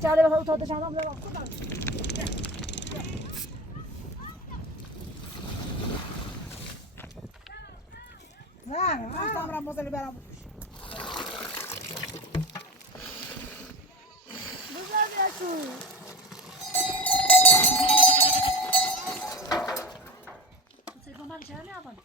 çare bak utandı şanam da bak. Ha, tamam mozeli beram. Güzel ya şu. Sen komar çare ne yapalım?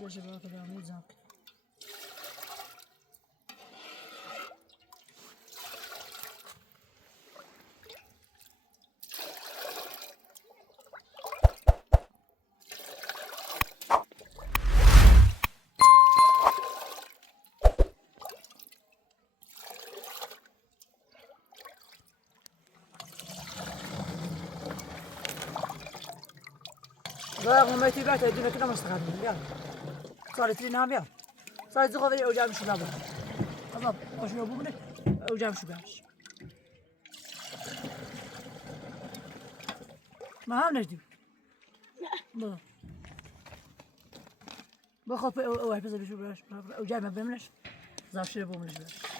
Deixa eu ver o que deu um exame. Agora como é que vai ter dinheiro que não mostra nada, viu? Só ele treinar, viu? Só ele desenvolver o diabo chuva. خلاص اشرب بمنك وجاب شو قامش ما هم نجدي لا بخاف واحد بس بشو بلاش وجاب ما بمنش زار شرب بمنش بلاش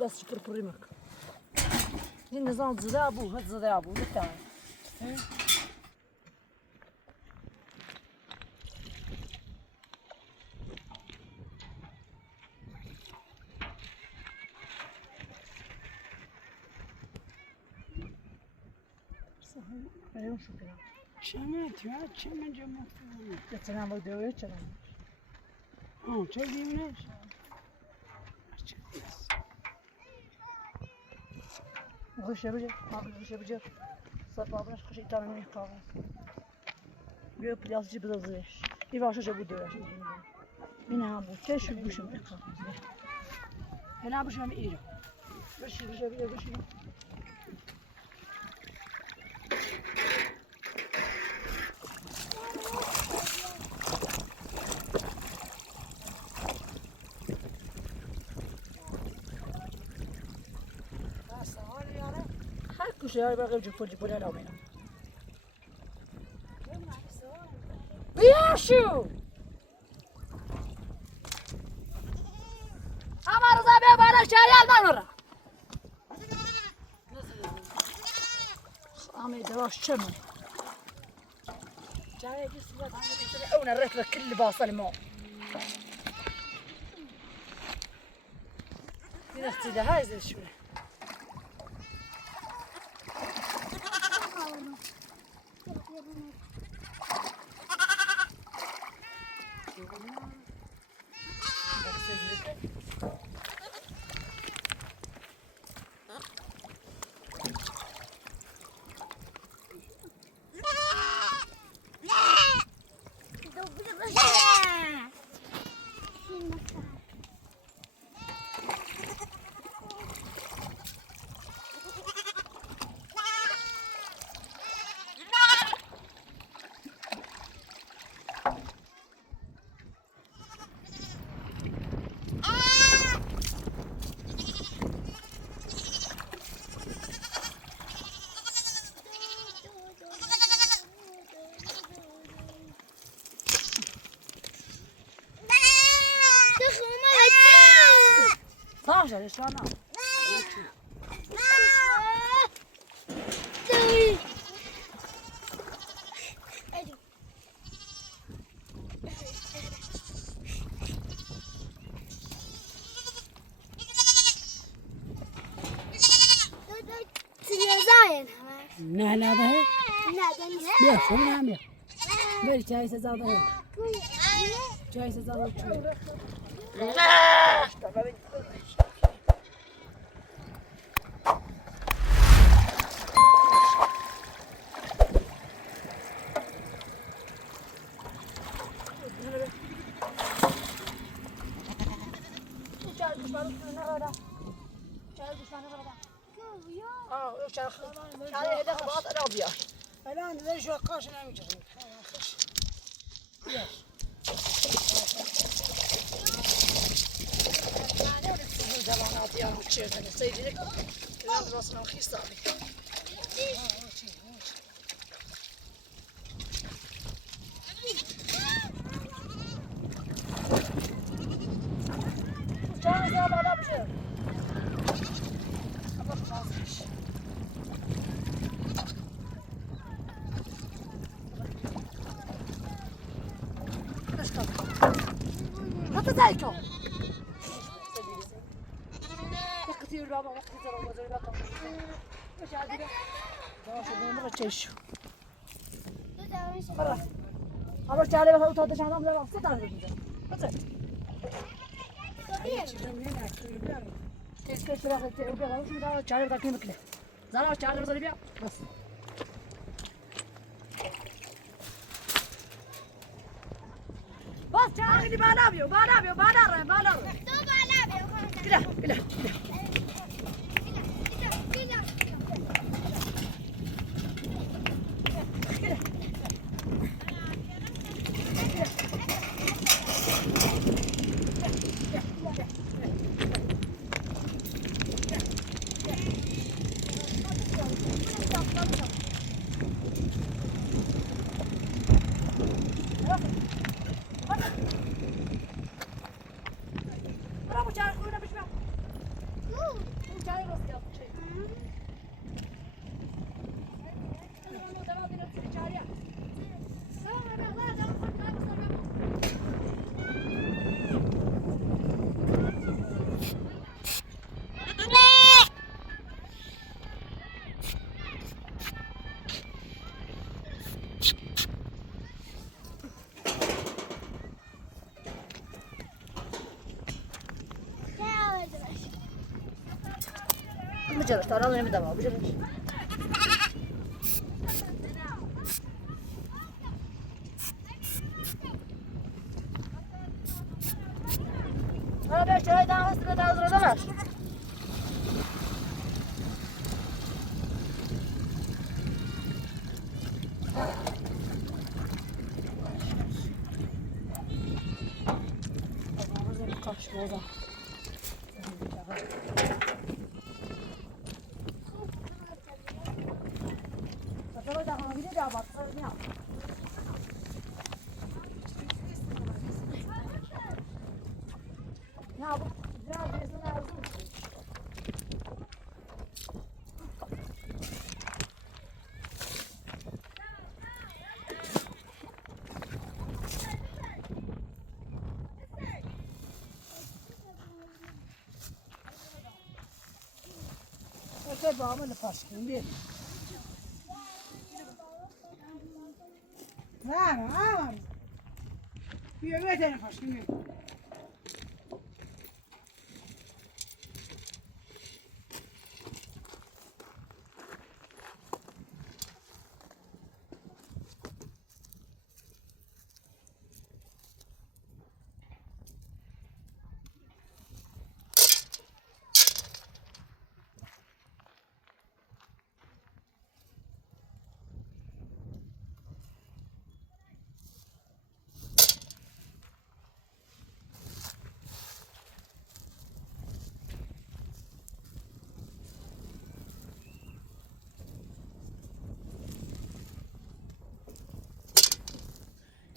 بس شكر كريمك دي نظام زدابو هاد زدابو بتاعي اليوم شكرا شمعت يا شمع جمعت يتنا بدوي يتنا تبي مناش غش بجا ما غش بجا صار باش خشي تاني من قاعة بيو بلاس جيب دزيش يبغى شو بدو من هم وتش بوش من قاعة هنا بوش من إيره بس بجا بس كل شيء بقى جيب لي لا وين بيشو أمر زبي بنا شايل ما نرى أمي دواش شمل جاي جسمي أنا أنا ريت كل باصل مو من أختي ده هاي زي شو صار ليش أنا لا لا ده لا شو نعمل بل جاي سزاده جاي سزاده شاي هذا خلاص أنا أبيض الان زي شو قاش نمجري خش ياش زمانات يا مشير سيدي لك الان راسنا خيصابي Çağır ya bana bir şey. Allah razıymış. Kaç kaldı? Hatta zayıko. Vakti yürü baba, vakti yürü baba, zöyle bakalım. Kaç hadi be. Daha şu bunu da çeş. Para. Ama çare bakalım tadı çantam da vakti tanrı bize. Kaç. Keşke şuraya kadar şunu daha çare takayım bakayım. Zarar çare böyle bir bas. Bas çare gibi bana yapıyor. Bana yapıyor. Bana arıyor. Bana arıyor. Gel gel gel. Bravo çare kuyruğuna bir şey yap. Bu çare nasıl yaptı şey? Bıcırış, taranlıyor bir de var, bıcırış. Hadi 5 lirayı daha hızlı daha hızlı da ver. Kaç boza. Sonra da hangi bir daha bak, ne yap? Ne yap? Biraz bezini lazım. Öte bağımını paşkın bir. Var. Bir ötene paşkın.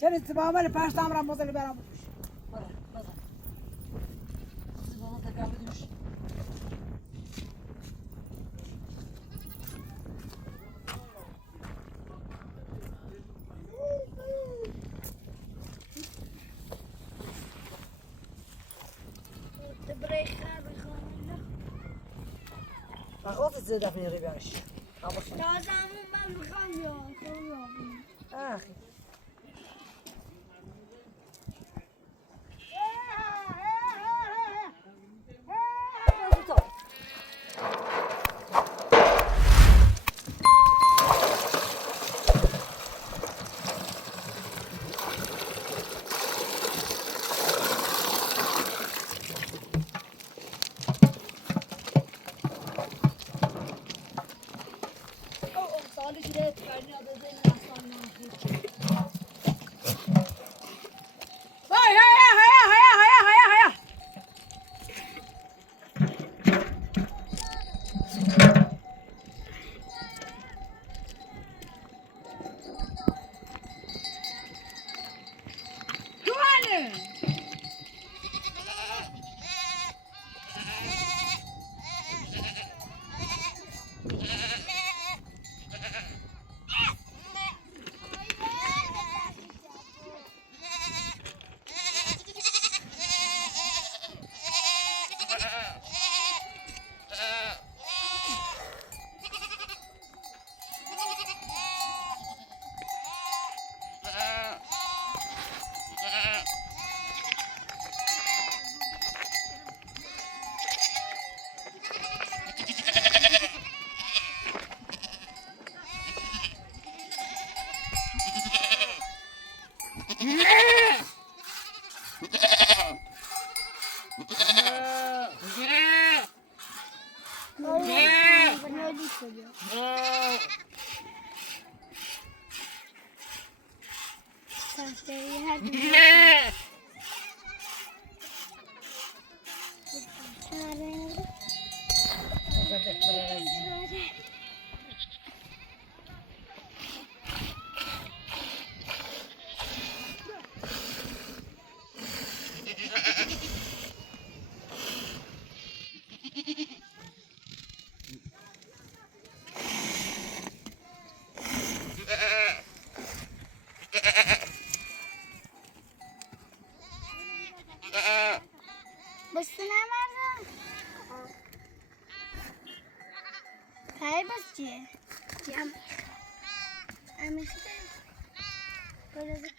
چرا استبامه پنج تام را مزل برام بپوش. Hadi, hadi. Siz bana tekrar bir düş. Bak o da size defne yeri bir iş. Ama şimdi. ben bakamıyorum. Ah. Salih Cilet, Ferdi adı söylüyor. Sahteyi her gün. Basın hemen. Kaya basçı. Cam. Ama işte. Böyle bir.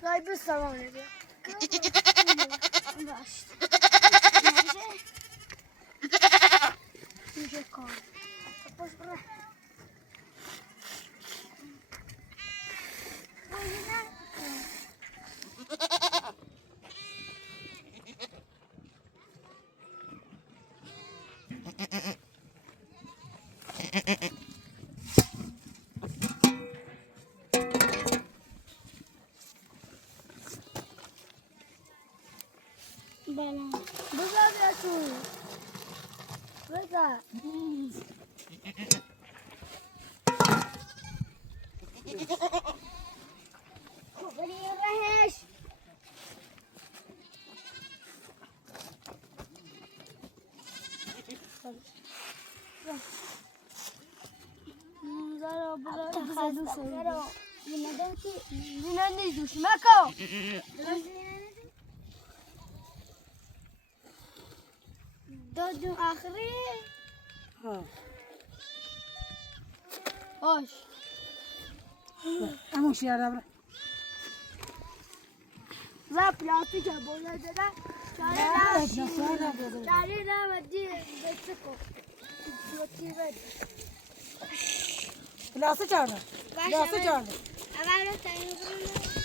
Kaya zaman ediyor. Başta. Nece kal. Boş bırak. Bana. Burada bir açıyor. Burada. Buraya reheş. Zara burada güzel söylüyor. Neden ki? Neden ne diyorsun? Mako. Dördün ahiri. Ha. Hoş. Ama şu yerde bırak. Zap yaptı ki böyle de çare la vadi betko. Plası çağırdı. Plası çağırdı. Agora tenho Bruno.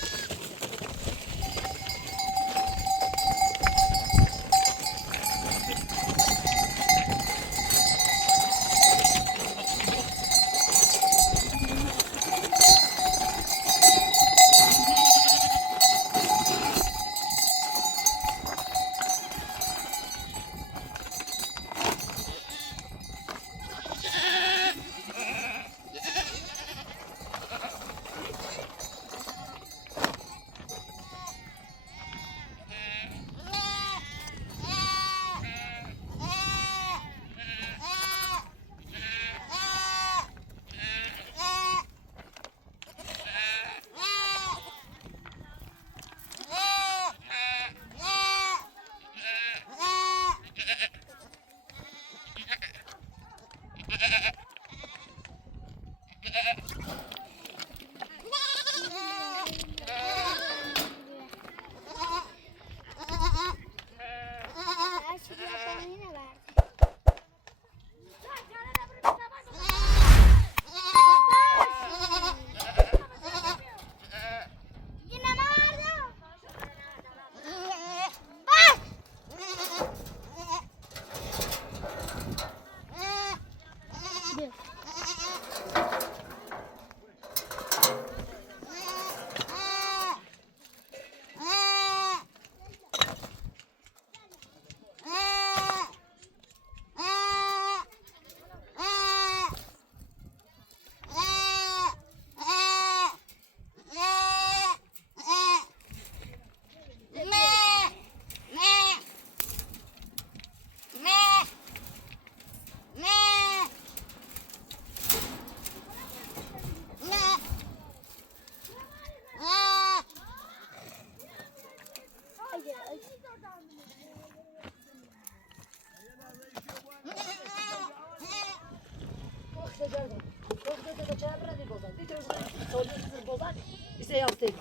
İşte yaptık.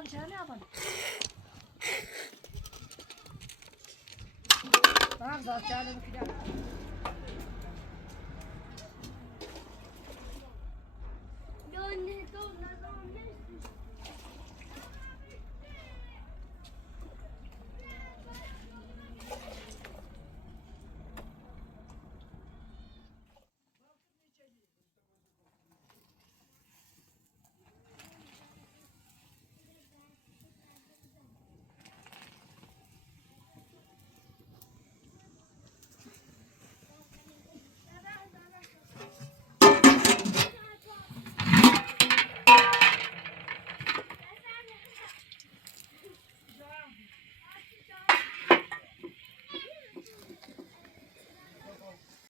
Sen içeri ne yapalım? Tamam zaten çağırdım.